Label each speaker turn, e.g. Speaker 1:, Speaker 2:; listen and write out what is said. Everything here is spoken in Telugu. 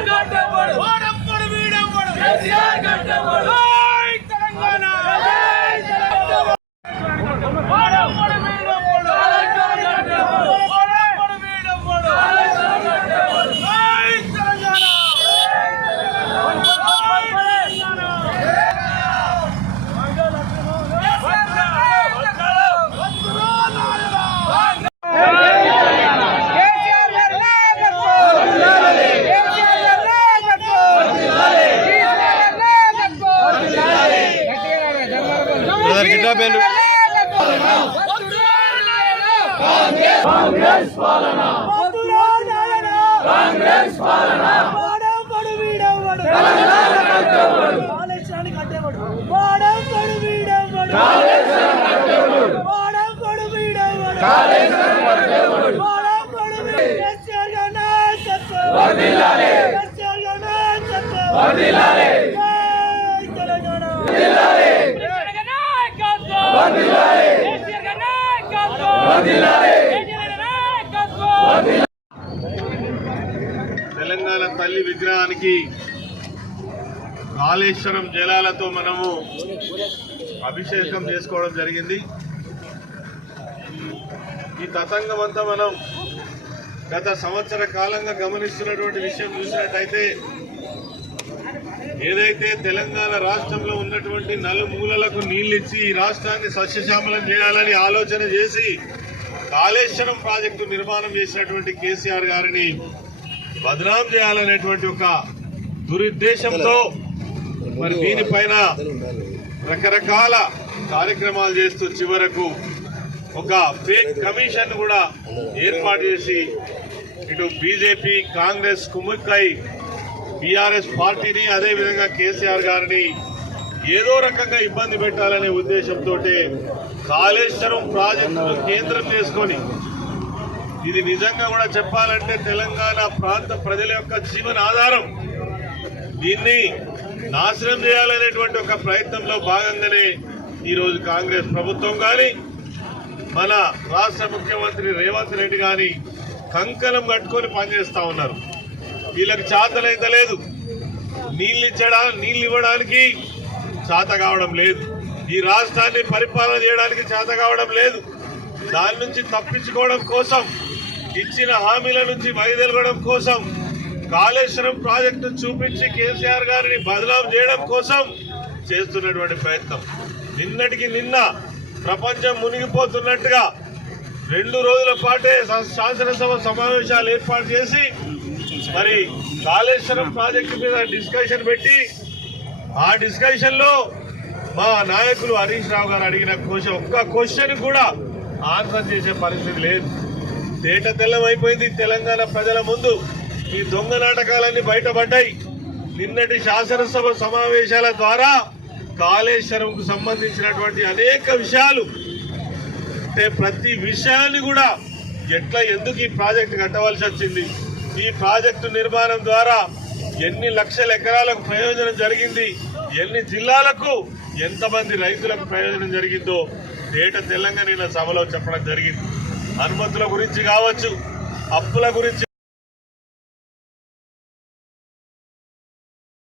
Speaker 1: போராட்டம்
Speaker 2: వీడేవాడు కాళేశ్వరానికి అడ్డేవాడు. వాడేవాడు వీడేవాడు వాడేవాడు వీడేవాడు వాడేవాడు వీడేవాడు. కేసీఆర్ గారి నాయకత్వం. కేసీఆర్ గారి నాయకత్వం. జై తెలంగాణ.
Speaker 1: తెలంగాణ తల్లి విగ్రహానికి కాళేశ్వరం జలాలతో మనము అభిషేకం చేసుకోవడం జరిగింది. ఈ తతంగం అంతా మనం గత సంవత్సర కాలంగా గమనిస్తున్నటువంటి విషయం చూసినట్టయితే ఏదైతే తెలంగాణ రాష్ట్రంలో ఉన్నటువంటి నలుమూలలకు నీళ్ళిచ్చి ఈ రాష్ట్రాన్ని సస్యశ్యామలం చేయాలని ఆలోచన చేసి కాళేశ్వరం ప్రాజెక్టు నిర్మాణం చేసినటువంటి కేసీఆర్ గారిని బదనాం చేయాలనేటువంటి ఒక దురుద్దేశంతో మరి దీనిపైన రకరకాల కార్యక్రమాలు చేస్తూ చివరకు ఒక ఫేక్ కమిషన్ కూడా ఏర్పాటు చేసి ఇటు బీజేపీ కాంగ్రెస్ కుమ్ముక్కై బీఆర్ఎస్ పార్టీని అదేవిధంగా కేసీఆర్ గారిని ఏదో రకంగా ఇబ్బంది పెట్టాలనే ఉద్దేశంతో కాళేశ్వరం ప్రాజెక్టును కేంద్రం చేసుకొని ఇది నిజంగా కూడా చెప్పాలంటే తెలంగాణ ప్రాంత ప్రజల యొక్క జీవన ఆధారం. దీన్ని నాశనం చేయాలనేటువంటి ఒక ప్రయత్నంలో భాగంగానే ఈరోజు కాంగ్రెస్ ప్రభుత్వం కానీ మన రాష్ట్ర ముఖ్యమంత్రి రేవంత్ రెడ్డి కానీ కంకణం కట్టుకొని పనిచేస్తూ ఉన్నారు. వీళ్ళకి చేతనైతే లేదు. నీళ్ళు ఇచ్చడా నీళ్ళు ఇవ్వడానికి చేత కావడం లేదు. ఈ రాష్ట్రాన్ని పరిపాలన చేయడానికి చేత కావడం లేదు. దాని నుంచి తప్పించుకోవడం కోసం ఇచ్చిన హామీల నుంచి వైదొలగడం కోసం కాళేశ్వరం ప్రాజెక్టు చూపించి కేసీఆర్ గారిని బదనాం చేయడం కోసం చేస్తున్నటువంటి ప్రయత్నం. నిన్నటికి నిన్న ప్రపంచం మునిగిపోతున్నట్టుగా రెండు రోజుల పాటే శా- శాసనసభ సమావేశాలు ఏర్పాటు చేసి మరి కాళేశ్వరం ప్రాజెక్టు మీద డిస్కషన్ పెట్టి ఆ డిస్కషన్లో మా నాయకులు హరీష్ రావు గారు అడిగిన క్వశ్చన్ ఒక్క క్వశ్చన్ కూడా ఆన్సర్ చేసే పరిస్థితి లేదు. తేట తెల్లమైపోయింది తెలంగాణ ప్రజల ముందు. ఈ దొంగ నాటకాలన్నీ బయటపడ్డాయి. నిన్నటి శాసనసభ సమావేశాల ద్వారా కాళేశ్వరంకు సంబంధించినటువంటి అనేక విషయాలు. అంటే ప్రతి విషయాన్ని కూడా ఎట్లా ఎందుకు ఈ ప్రాజెక్టు కట్టవలసి వచ్చింది? ఈ ప్రాజెక్టు నిర్మాణం ద్వారా ఎన్ని లక్షల ఎకరాలకు ప్రయోజనం జరిగింది? ఎన్ని జిల్లాలకు ఎంతమంది రైతులకు ప్రయోజనం జరిగిందో డేట తెలంగాణ సభలో చెప్పడం జరిగింది. అనుమతుల గురించి కావచ్చు అప్పుల గురించి